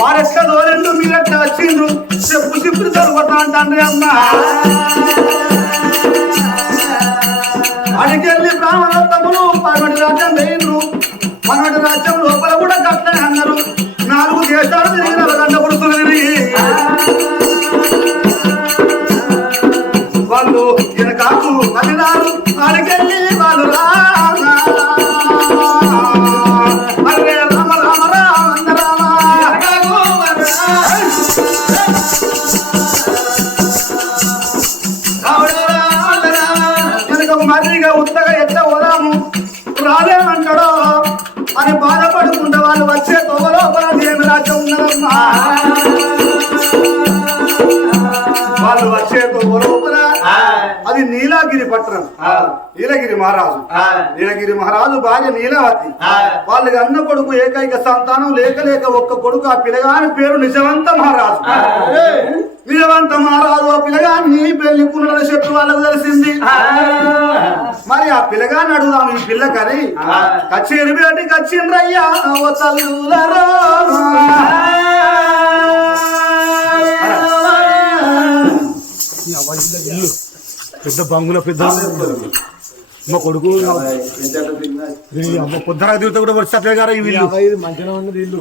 వారెక్క తోలెండు మీరట్ట వచ్చిండ్రు. చెప్పు చెప్పు తొలగొట్టా అంటే అమ్మ. అది నీలగిరి పట్టణం. నీలగిరి మహారాజు. నీలగిరి మహారాజు భార్య నీలవతి. వాళ్ళకి అన్న కొడుకు ఏకైక సంతానం లేక లేక ఒక్క కొడుకు ఆ పిల్లగాని పేరు నిజవంత మహారాజు. నిజవంత మహారాజు ఆ పిల్లగాన్ని పెళ్ళికున్నాడని చెప్పి వాళ్ళకి తెలిసింది. మరి ఆ పిల్లగాన్ని అడుగుదాం ఈ పిల్ల కని కచ్చేరి బేటి కచ్చిండ్రయ్యా ఓ తల్లులరో. పెద్ద బంగుల పెద్ద మా కొడుకు పొద్దున తిరుగుతా కూడా వచ్చే గారు వీళ్ళు. ఇది మంచిగా ఉన్నది ఇల్లు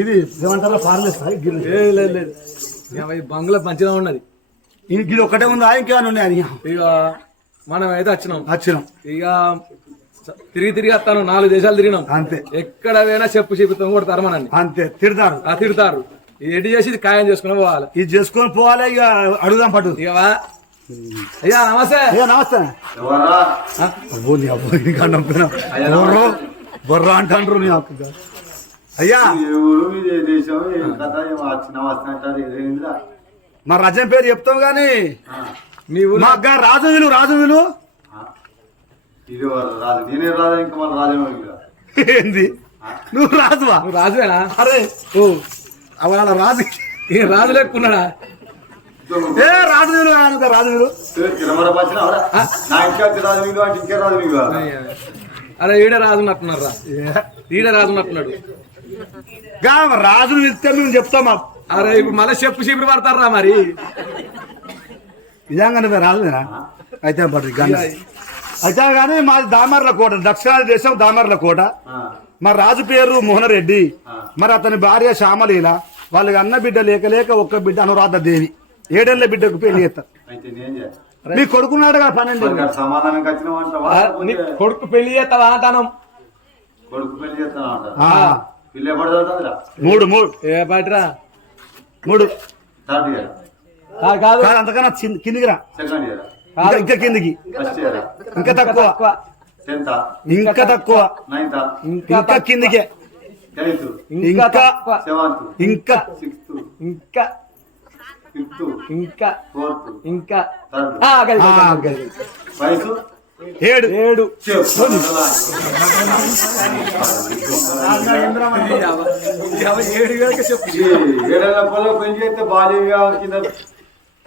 ఇది ఏమంటారా పార్లెస్ ఏ లేదు లేదు ఇక బంగ్లా మంచిగా ఉన్నది. గిరి ఒకటే ఉందా? ఇంకేమైనా ఉన్నాయి? ఇక మనం అయితే వచ్చినాం. వచ్చినాం. ఇక తిరిగి తిరిగి వస్తాను. నాలుగు దేశాలు తిరిగినాం. అంతే. ఎక్కడ పోయినా చెప్పు చెప్పుతాం కూడా తరమనండి అంతే. తిడతారు. ఆ తిడతారు. ఇది ఎడి చేసి ఇది ఖాయం చేసుకుని పోవాలి. ఇది చేసుకొని పోవాలి ఇక అడుగుదాం పట్టు. అయ్యా నమస్తే. అయ్యా నమస్తే. అబ్బో నీ అబ్బో బొర్రో బొర్ర అంటాండ్రు నీ అక్క అయ్యా. మా రజం పేరు చెప్తాం గాని మీ ఊరు? మా అక్క రాజు విలు రాజు విలు. ఇది ఎవరు రాదు నేనే రాదా ఇంకా మన రాజమౌళి ఏంది? నువ్వు రాజువా? నువ్వు రాజువేనా? అరే ఓ. అవాళ రాజు. ఈ రాజు లేకున్నాడా? ఏ రాజు రాజు అరే ఈడ రాజు ఉన్నట్టున్నారా ఈడ రాజు ఉన్నట్టున్నాడు గా రాజును వెళ్తే మేము చెప్తామా అరే ఇప్పుడు మళ్ళీ చెప్పు చీపురు పడతారా మరి? నిజంగా రాజునా అయితే పడు గన్న అయితే కానీ మాది దామర్ల కోట దక్షిణాది దేశం దామర్ల కోట. మా రాజు పేరు మోహన్ రెడ్డి మరి అతని భార్య శ్యామలీల. వాళ్ళకి అన్న బిడ్డ లేక లేక ఒక్క బిడ్డ అనురాధ దేవి. ఏడేళ్ళ బిడ్డకు పెళ్ళి చేస్తారు అయితే నేను చేయాలి మీ కొడుకున్నాడు కదా పన్నెండు మరి నీ కొడుకు పెళ్ళి చేస్తావా అంటాను. కొడుకు పెళ్ళి చేస్తాను అంట ఆ, పిల్ల ఎప్పుడు చదువుతుందిరా? మూడు మూడు. ఏ బయటరా. మూడు. కాదు అంతకన్నా కిందికి రా. ఇంకా కిందికి. ఇంకా తక్కువ. టెన్త్? ఇంకా తక్కువ. నైన్త్? ఇంకా కిందికే. టెన్త్? ఇంకా. సెవెంత్? ఇంకా. సిక్స్త్? ఇంకా. ఫిఫ్త్? ఇంకా. ఫోర్త్? ఇంకా. థర్డ్. వయసు ఏడు ఏడు చెప్పు ఏడు. వేలకి చెప్పు ఏడేళ్ళ పొలం పెళ్ళి చేస్తే కింద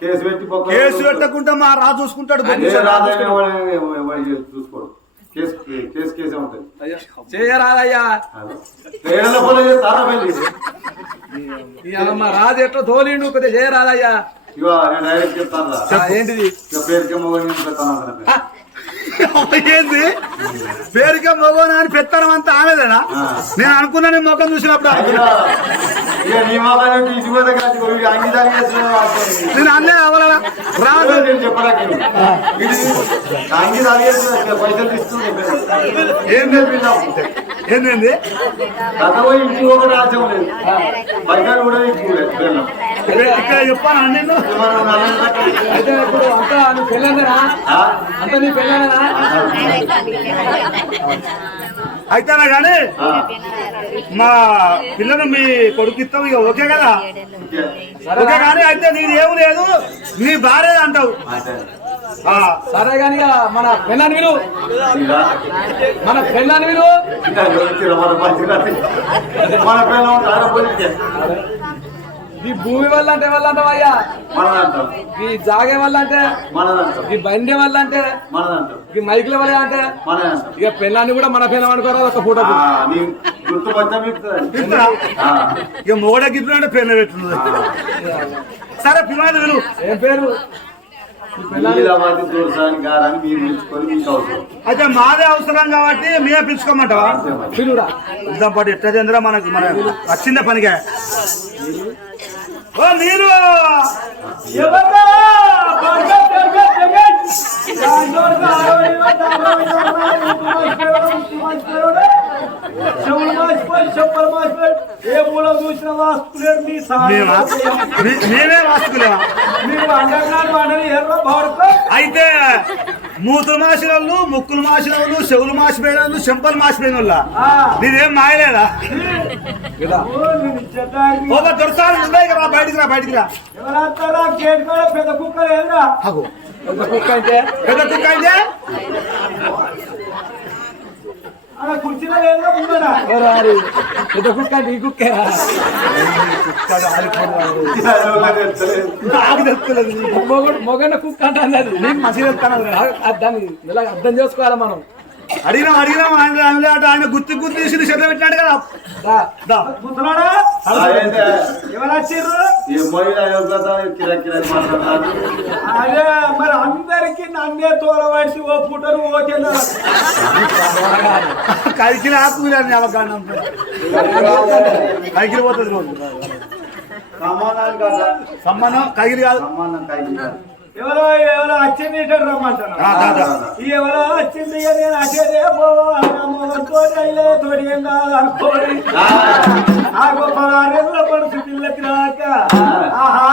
కేసు పెట్టి కేసు పెట్టకుండా మా రాజు చూసుకుంటాడు చూసుకోడు. కేసు కేసు కేసే ఉంటుంది అయ్యా చేయరాదయ్యా అమ్మ రాజు ఎట్లా తోలిండు? కొద్దిగా చేయరాదయ్యా ఇవా నేను డైరెక్ట్ చెప్తాను ఏంటిది? ఇక పేరుకే మొగని పెడతాను ఏంది? పేరుకే మగోనా అని పెత్తనం అంతా ఆమెదేనా? నేను అనుకున్నా. నీ ముఖం చూసినప్పుడు ఇటు నేను అన్నే అవలా రాదు. నేను చెప్పడానికి అంగి దాని చేసిన పైసలు తీసుకుంటే ఏం లేదు ఏంది? కథ పోయి ఇంటికి ఒక రాజ్యం లేదు. పైసలు కూడా ఇక్కడ చెప్పాను నేను. అయితే ఇప్పుడు అంతా నీ పెళ్ళందరా ఆ? అంతా నీ పెళ్ళందరా అయితేనా కానీ. మా పిల్లలు మీ కొడుకు ఇస్తావు ఇక ఓకే కదా. ఓకే కానీ అయితే నీది ఏం లేదు నీ భార్య అంటావు. సరే. కానీ ఇక మన పెళ్ళాన్ని ఇలా మన పెళ్ళాన్ని వచ్చిర్రు మన పిల్లలు ఈ భూమి వల్ల అంటే వల్ల అంటావయ్యా ఈ జాగే వల్ల అంటే ఈ బండి వల్ల అంటే ఈ మైకుల వల్ల అంటే? ఇక పెళ్ళాన్ని కూడా మన పెళ్ళం అనుకోరా ఒక ఫోటో? ఇక మోడ గిట్లు అంటే పెళ్ళి పెట్టున్నది. సరే పిల్లలు విను. ఏం పేరు? అయితే మాదే అవసరం కాబట్టి మేమే పిలుచుకోమంటావా? దాని పాటు ఎట్లా చంద్ర మనకి? మన వచ్చిందే పనిగా. ఓ మీరు ఎవర్రా? ఏ మూల చూసిన వాస్తులేడు మీ మేమా మే- మేమే వాసుకులేమా మీరు అండర్గ్రౌండ్ వాడని ఎర్ర భారత అయితే మూతులు మాసిన వాళ్ళు ముక్కులు మాసిన వాళ్ళు చెవులు మాసిపోయిన వాళ్ళు చెంపలు మాసిపోయిన వాళ్ళ నీదేం మాయలేదా? ఓ దొరసాలు నువ్వే రా బయటికి రా బయటికి రా. పెద్ద కుక్క పెద్ద కుక్క అలా కుర్చీలో పెద్ద కుక్క ఈ కుక్కేరా. నాకు తెలుస్తలేదు. మొగడు మొగన్న కుక్క అంటే అన్నది నీకు మంచిగా దాన్ని ఇలా అర్థం చేసుకోవాలి మనం అడిగినాం అడిగినాం ఆయన ఆయన ఆయన గుర్తు గుర్తు తీసి చెట్ల పెట్టినాడు కదా. అదే మరి అందరికి నన్నే తోలవడిసి ఓ పుట్టరు ఓకేనా కైకిలి ఆకులు అని అవగాహన కైకిలి పోతుంది కదా. సంబంధం కైకిలి కాదు. సమానం కాయి కాదు. ఎవరో ఎవరో వచ్చింది ఇటు. ఈ ఎవరో వచ్చింది ఇక నేను అటేదే ఏం కాదు అనుకోని ఆ, గొప్ప పిల్లకి రాక ఆహా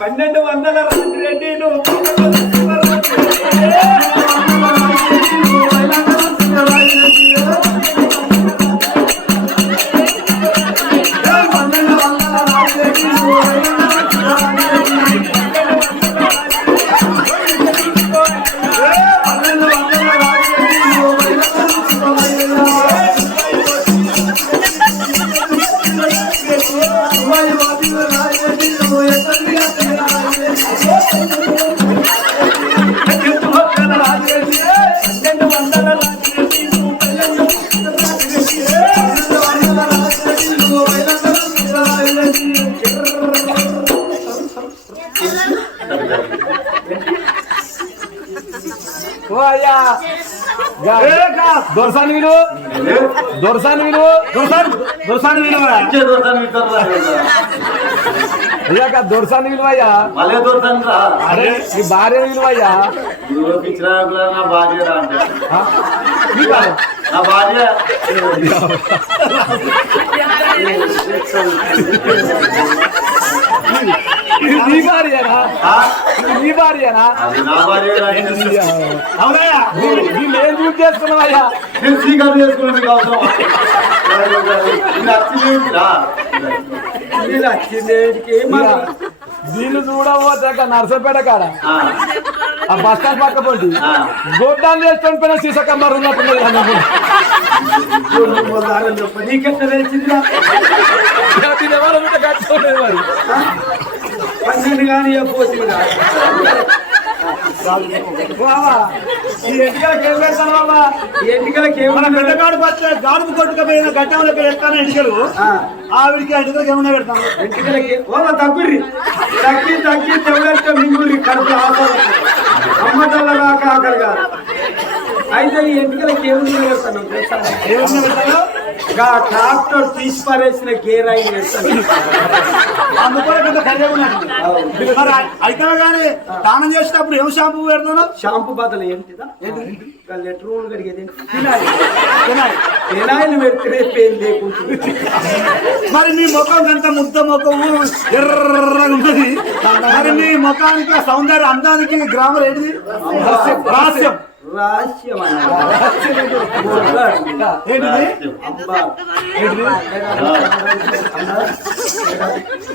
పన్నెండు వందల రెడ్డి నువ్వు పన్నెండు వందల రెడ్డి నువ్వు ఓ అయ్యా దొరసాని విలు ఏంటి? దొరసాని విలు దొరసాని దొరసాని విలువరా ఇచ్చే దొరసాన్ని ఇద్దరు రా. అయ్యాక దొరసాని విలువయ్యా మళ్ళీ దొరసాన్ని రా అరే ఈ భార్య విలువయ్యా నువ్వు పిచ్చిరా నా భార్య రా అంటే. ఆ? నీ భార్య. నా భార్య ఇది నీ భార్యనా ఆ, ఇది నీ భార్యనా అది నా భార్య రా అంటే. అవునా వీళ్ళు ఏం చూసి చేస్తున్నావయ్యా నేను స్వీకారం చేసుకుని మీకు అవసరం దీన్ని చూడబోతే అక్కడ నర్సపేట కాడ. ఆ, బస్ స్టాండ్ పక్క పోటీ. గొడ్డాలు చేసుకొని పోయిన సీసకమ్మరు ఉన్నట్టున్నది అన్నప్పుడు ఎవరు కానీ పోతుందా బాబా ఈ ఎంటికలకి ఏం పెడతారు బాబా ఈ ఎంటికలకి మన ఏమన్నా పెద్ద గాడు పట్ల గాడుపు కొట్టుకపోయిన గట్టంలోకి ఎత్తాను ఎంటికలు ఆవిడికి ఎంటికలకి ఏమన్నా పెడతాను? ఎంటికలకి ఓ తగ్గుర్రి. తగ్గి తగ్గి తెల్లట్టు మింగురి కడుపు ఆకలి. అమ్మటల్ల రాక ఆకలి కాదు అయితే ఈ ఎంటికలకి ఏమి పెడతాను? ఏమన్నా పెడతాను? ట్రాక్టర్ తీసి పారేసిన గేర్ అయిన అయితే కానీ స్నానం చేసేటప్పుడు ఏం షాంపూ పెడతాను? షాంపూ బదులు ఏంటిదా? లెటర్ కడిగేది. ఫినాయిల్ లేకుంటుంది. మరి నీ ముఖం అంత ముద్ద ముఖము ఎర్రగా ఉన్నది. మరి నీ ముఖానికి సౌందర్య అందానికి గ్రామర్ ఏంటిది? రహస్యం. రహస్యం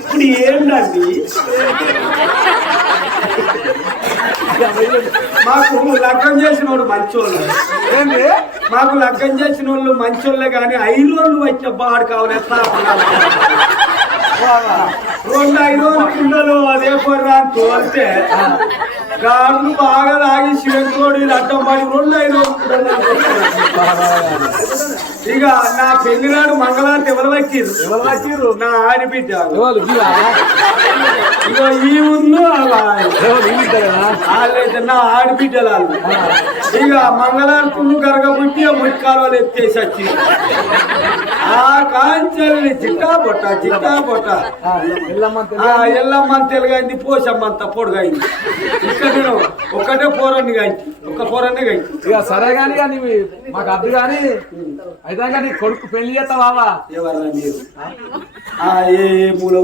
ఇప్పుడు ఏంటండి మాకు లగ్గం చేసిన వాడు మంచోళ్ళు. ఏంటి? మాకు లగ్గం చేసిన వాళ్ళు మంచోళ్ళే కానీ ఐరోళ్ళు వచ్చే బాడు కావాలి. రెండు ఐరోళ్ళు కుండలు అదే పొర్రా అని తోలితే గాడులు బాగా లాగి శివంతోడి అడ్డం పడి రెండు. ఇక నా పెళ్ళినాడు మంగళారతి ఎవరు వచ్చిర్రు ఎవరు వచ్చిర్రు నా ఆడిబిడ్డ ఇగో ఈ ముందు వాళ్ళైతే నా ఆడిబిడ్డలు వాళ్ళు ఇక మంగళారతులు గరగబుట్టి ముట్కాలు ఎత్తేసి వచ్చి ఆ కాంచెల్ని జిట్టా పొట్ట జిట్టా పొట్ట ఎల్లమ్మ తెలుగైంది పోసమ్మంత పొడుగైంది. నేను ఒక్కటే పోరన్ని గాయించి ఒక్క పోరన్నే గాయించి ఇక సరే గాని ఇక నీవి మాకు అద్దు గాని అయితే కానీ కొడుకు పెళ్ళి మీరు ఆ ఏ మూల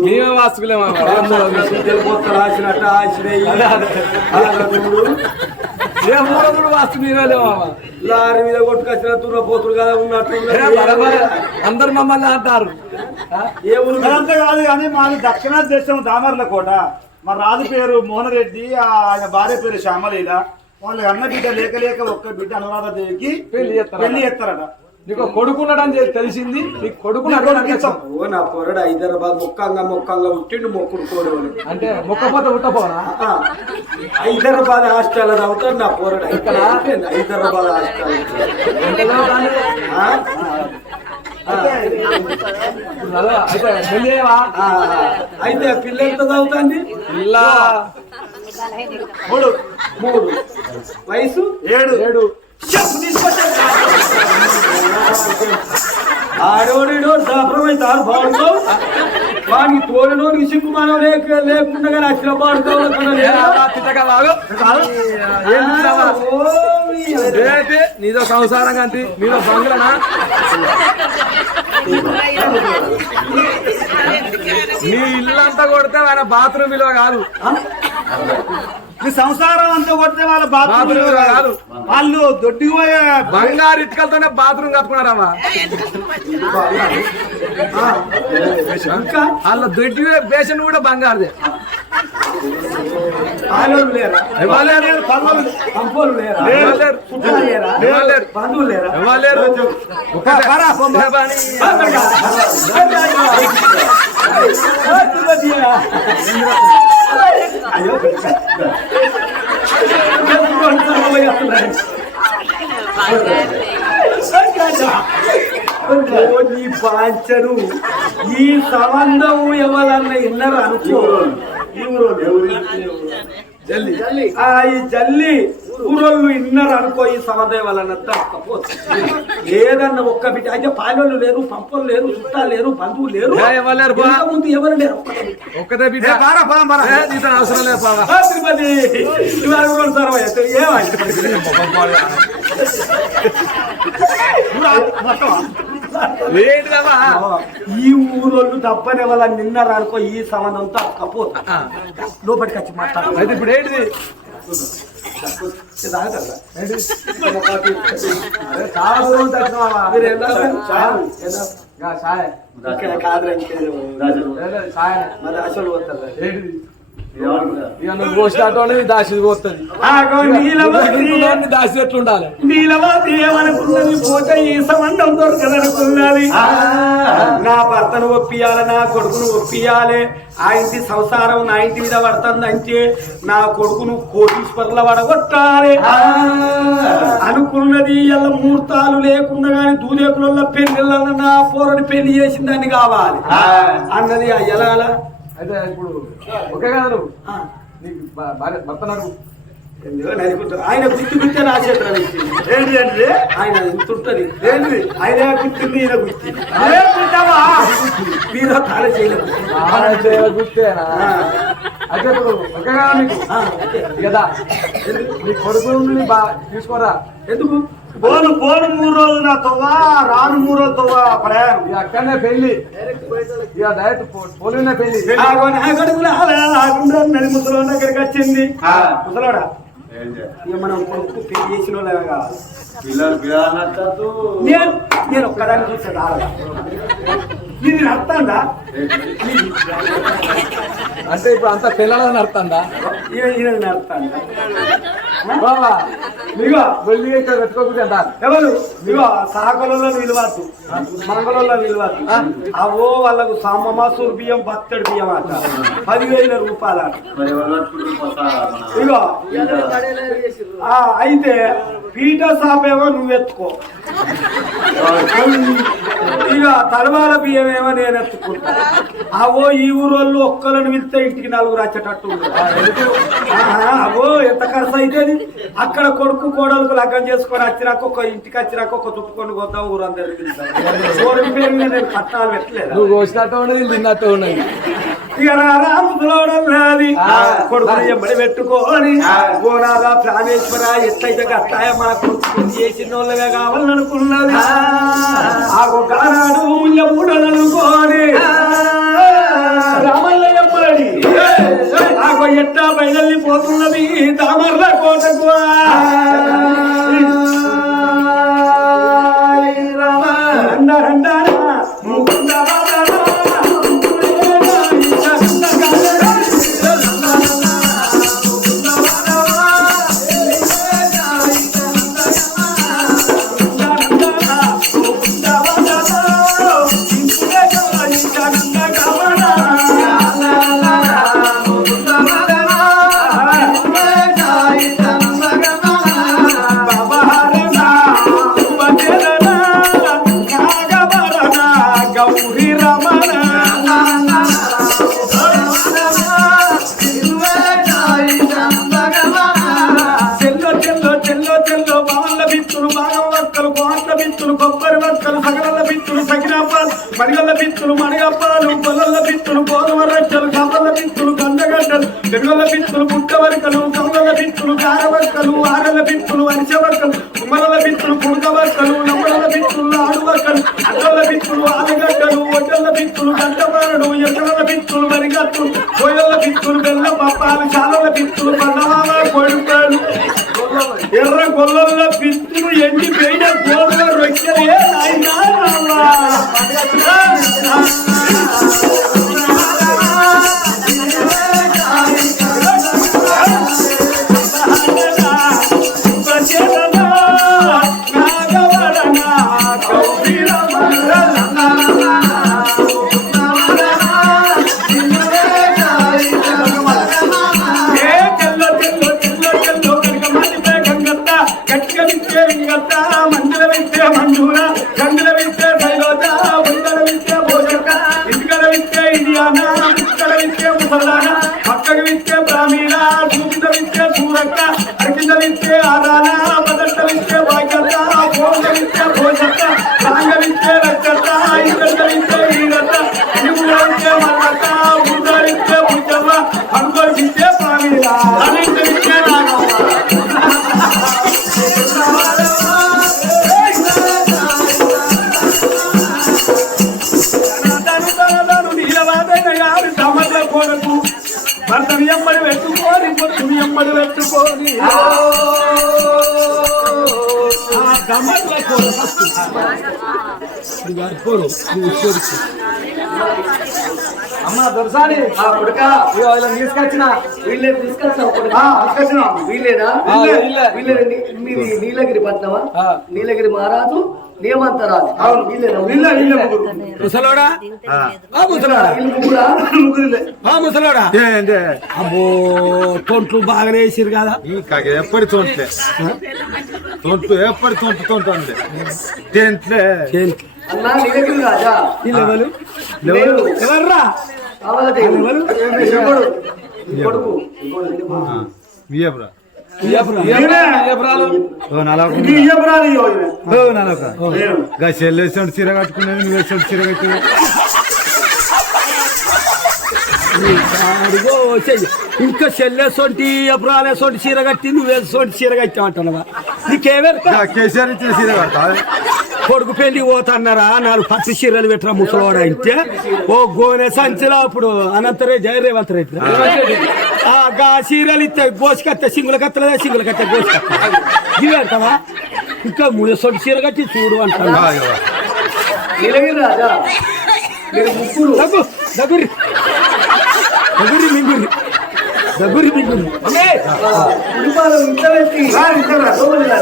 మేమే వాసుకులేమా పొత్తలు ఆసినట్టు ఆసినాయి ఏ మూడు వాస్తు మేమే లేవా లారీ మీద కొట్టుకొచ్చిన తున్నపోతులు కదా ఉన్నట్టు అందరు మమ్మల్ని అంటారు? ఏ ఊరు? కాదు కానీ మాది దక్షిణ దేశం దామర్ల కోట మా రాజు పేరు మోహన్ రెడ్డి ఆ ఆయన భార్య పేరు శ్యామలీల. వాళ్ళకి అన్న బిడ్డ లేక లేక ఒక్క బిడ్డ అనురాధాదేవికి పెళ్ళి చేస్తారట. పెళ్ళి చేస్తారట. నీకు కొడుకున్నాడని తెలిసింది. నీకు కొడుకున్నాడు ఓ నా పొరడు హైదరాబాద్ మొక్కంగా మొక్కంగా ఉట్టిండు మొక్కుడు కోడవని అంటే మొక్కపోతే ఉట్టపోనా హైదరాబాద్ హాస్టల్ అవుతాడు నా పొరడు. ఇక్కడ హైదరాబాద్ హాస్టల్ అయితే పిల్ల ఎంత చదువుతుంది? పిల్ల. మూడు. మూడు. వయసు? ఏడు. ఏడు. ఆడోడిడో సాప్రమైతారు బాడుకో వాడికి సిగ్గుమానం లేక లేకుండా నీదో సంసారం కంటి నీదో బంగ్లనా? నీ ఇల్లంతా కొడితే ఆయన బాత్రూమ్ విలువ కాదు. నీ సంసారం అంతా కొడితే వాళ్ళ బాత్రూమ్ విలువ కాదు. వాళ్ళు దొడ్డికి పోయే బంగారు ఇటుకలతోనే బాత్రూమ్ కట్టుకున్నారమ్మా. వాళ్ళ దొడ్డి బేషన్ కూడా బంగారుదే. ఆలోలు లేరా? చుట్టాలు బంధువులు? అయ్యో నీ పాంచరు ఈ సంబంధం ఎవరన్నా విన్నారు? అనుకో. ఆ ఈ జల్లి. ఊరోళ్ళు విన్నారు అనుకో ఈ సంబంధం వాళ్ళన్న తప్పపోతే ఏదన్నా ఒక్క బిడ్డ అయితే పాలోళ్ళు లేరు పంపలు లేరు చుట్టాలు లేరు బంధువులు లేరు. ముందు ఎవరు లేరు? ఒక్కటే బిడ్డ. అవసరం లేదు తిరుపతి. ఏమైంది ఈ ఊరోళ్ళు తప్పని వాళ్ళ నిన్నారు అనుకో ఈ సంబంధం తప్పపోతా ఆ, లోపలికి వచ్చి మాట్లాడు. ఇప్పుడు ఏంటిది? చాలు ఇంకా సాయం. లేదు, లేదు. మరి అసలు పోతారు. ఇక నువ్వు పోసినట్టు దాసి పోతుంది. ఆగో నీలవతి. దాసి ఎట్లుండాలి? నీలవతి ఏమనుకున్నది పోతే ఈ సంబంధం దొరకదనుకున్నది. నా భర్తను ఒప్పియాలి నా కొడుకును ఒప్పియాలి. ఆ ఇంటి సంసారం నా ఇంటి మీద పడుతుందంటే నా కొడుకును కోటీశ్వర్ల పడగొట్టాలి అనుకున్నది ఇలా ముహూర్తాలు లేకుండా గాని దూదేకుల పెళ్ళి నా పోరని పెళ్ళి చేసిందని కావాలి. అన్నది ఎలా అయితే ఇప్పుడు ఒకే కదా నువ్వు? నీకు భార్య భర్త నరుకుతారు. ఆయన గుర్తు గుర్తే నా చేతులు ఏంటి అంటే? ఆయన ఉంటది? ఏంటి ఆయన గుర్తుంది ఈయన గుర్తి మీరు తాళ చేయలేదు. గుర్తేనా? అయితే ఇప్పుడు ఒకే కదా నీకు? కదా నీ కొడుకు తీసుకోరా. ఎందుకు? పోను పోను మూడు రోజులు నా తవ్వా రాను మూడు రోజులు తవ్వా ప్రయాణం ఇక అక్కడనే పెళ్ళి ఇక డైరెక్ట్ పోలీనే పెళ్ళి ఆగో నా కొడుకులు అలా ఆగుండ్రా నడి ముసలో దగ్గరికి వచ్చింది. ముసలోడా? ఇక మనం కొడుకు పెళ్ళి చేసిన వాళ్ళగా కావాలి పిల్లలు పిల్లలు నేను నేను ఒక్కదాన్ని చూసే రాదా ఇది అర్థందా అంటే ఇప్పుడు అంత పిల్లలని అర్థందా ఈయన అర్థందా బాబా ఇగో వెళ్ళి ఇక్కడ పెట్టుకోకుండా ఎవరు? ఇగో సహకులలో నిలవద్దు మంగళంలో నిలవద్దు అవో వాళ్ళకు సామమాసూరు బియ్యం బత్తడి బియ్యం అట. పదివేల రూపాయలు అట? ఇగో ఆ, అయితే పీట సాపేమో నువ్వు ఎత్తుకో. ఇక తలవాల బియ్యం ఏమో నేను ఎత్తుకుంటా. అవో ఈ ఊరోళ్ళు ఒక్కలను వెళ్తే ఇంటికి నలుగురు వచ్చేటట్టు అవో ఎంత ఖర్చు అవుతుంది అక్కడ కొడుకు కోడలకు లగ్గం చేసుకొని వచ్చినాక ఒక ఇంటికి వచ్చినాక ఒక చుట్టుకొని పోతా ఊరందరూ ఊరికి పేరు మీద నేను కట్టాలు పెట్టలేదు? నువ్వు కోసినట్టు ఉన్నది తిన్నట్టు ఉన్నది కొడుకుని ఎంబడి పెట్టుకోని గోనాదా ప్రాణేశ్వర ఎట్లయితే కట్టాయ మన కొడుకు చేసిన వాళ్ళగా కావాలనుకున్నది. ఆ. గానాడు ముళ్ళమూడలనుకోని రామయ్య ఆగో పోతున్నది బయలుపోతున్నది దామర్ల కోటకు. బిత్తులు వరిసెవక్కలు కుమ్మల బిత్తులు కుడకవక్కలు నమ్మల బిత్తులు ఆడువక్కలు అడ్డల బిత్తులు ఆలుగడ్డలు ఒడ్డల బిత్తులు గడ్డపారడు ఎక్కడల బిత్తులు వరిగత్తులు కోయల బిత్తులు బెల్ల పప్పాలు చాలల బిత్తులు బండమామ కొడుకాడు ఎర్ర గొల్లల బిత్తులు. ఎమ్మడి పెట్టుకోని పొత్తుని ఎమ్మడి అమ్మ దొరసాని ఆ కొడుక తీసుకొచ్చిన వీళ్ళే తీసుకొచ్చినా. వీళ్ళేనా వీళ్ళే. వీళ్ళే నీ- మీది నీలగిరి పట్నమా. నీలగిరి మహారాజు నియమంతరాజు అవును వీళ్ళేనా వీళ్ళే వీళ్ళే ముగ్గురు. ముసలోడా? ఆ ముసలోడా? వీళ్ళు ముగ్గురా? ముగ్గురులే ఆ ముసలోడా? అబ్బో తొంట్లు బాగానే వేసిరు కదా. ఈ కాకి ఎప్పటి తోంట్లే? తోంటు ఎప్పటి తోంటు తోంటు అంతే తేంట్లే. అన్నా నీలగిరి రాజా? ఎవరు నేను ఎవర్రా? కొడుకు వియబ్రా చీర కట్టుకునేది నువ్వు వేసాడు చీర కట్టి అడిగో చెయ్యి ఇంకా చెల్లేసొంటి ఎప్పురాలేసొంటి చీర కట్టి నువ్వేసొంటి చీర కట్టావు అంటున్నావా నీకేమెరక కేసీఆర్ ఇచ్చిన చీర కడతా కొడుకు పెళ్ళి పోతన్నారా? నాలుగు పచ్చి చీరలు పెట్టరా ముసలోడా అంటే ఓ గోనె సంచిలో అప్పుడు అనంతరే జయ రేవంత్ రెడ్డి ఆ గా చీరలు ఇస్తే గోసుకత్తే సింగుల కత్తలేదా సింగుల కత్తే గోసుకత్త ఇవి అంటావా? ఇంకా ముసొంటి చీర కట్టి చూడు అంటాను ముగ్గురు దగ్గు దగ్గురి. దగ్గురి మింగురి. దగ్గురి మింగురి ఇంటర్నెట్టి రా, ఇద్దరు రా.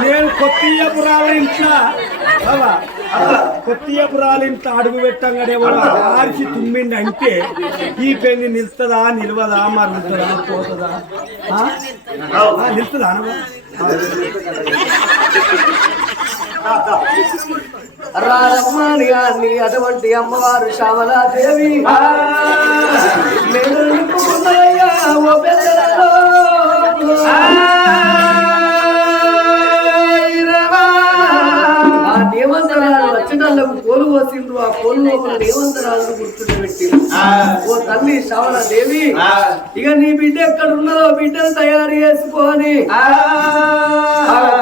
నేను కొత్తయ్యపురాల ఇంట్లో. కొత్తయ్య కొత్తయ్యపురాల ఇంట్లో అడుగు పెట్టంగానే ఎవరు ఆర్చి తుమ్మిండి అంటే ఈ పెళ్ళి నిలుస్తుందా నిలవదా మరుగుతుందా పోతుందా? నిలుతుందా ఆ, రారమ్మని గాని అటువంటి అమ్మవారు శ్యామలాదేవి. లోపల నియమంతరాలను గుర్తుండబెట్టి ఓ తల్లి శ్యామలాదేవి ఇక నీ బిడ్డ ఎక్కడ ఉన్నదో బిడ్డను తయారు చేసుకొని ఆ.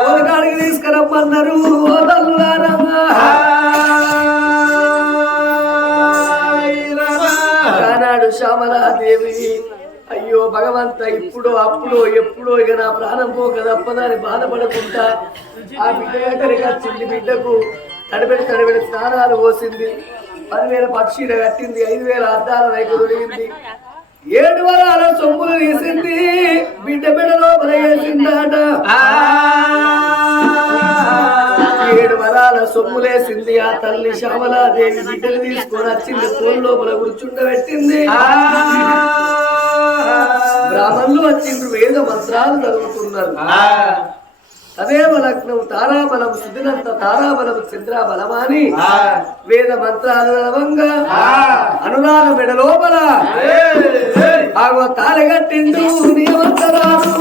పోలకాడికి తీసుకురమ్మన్నారు. ఓ తల్లులారమ్మా. ఆనాడు శ్యామలాదేవి అయ్యో భగవంత ఇప్పుడు అప్పుడు ఎప్పుడో ఇక నా ప్రాణం పోక తప్పదని బాధపడకుండా ఆ బిడ్డ ఎక్కడికి వచ్చింది బిడ్డకు? తడిపెడి తడిపెడి స్నానాలు పోసింది. పదివేల పక్షీల కట్టింది ఐదు వేల అద్దాల రైతు దొరికింది ఏడు వరాల సొమ్ములు తీసింది బిడ్డ బిడ్డ లోపల వేసిందాట. ఏడు వరాల సొమ్ములేసింది ఆ తల్లి శ్యామలాదేవి బిడ్డలు తీసుకొని వచ్చింది కోల్ లోపల కూర్చుండబెట్టింది. బ్రాహ్మణులు వచ్చిండ్రు వేద మంత్రాలు చదువుతున్నారు. తదేవ లగ్నం తారాబలం సుదినంత తారాబలం చంద్రాబలమాని. వేద మంత్రాలు నడవంగా అనురాగ మెడ లోపల ఆగో తాళగట్టిండు నియమంతరాలు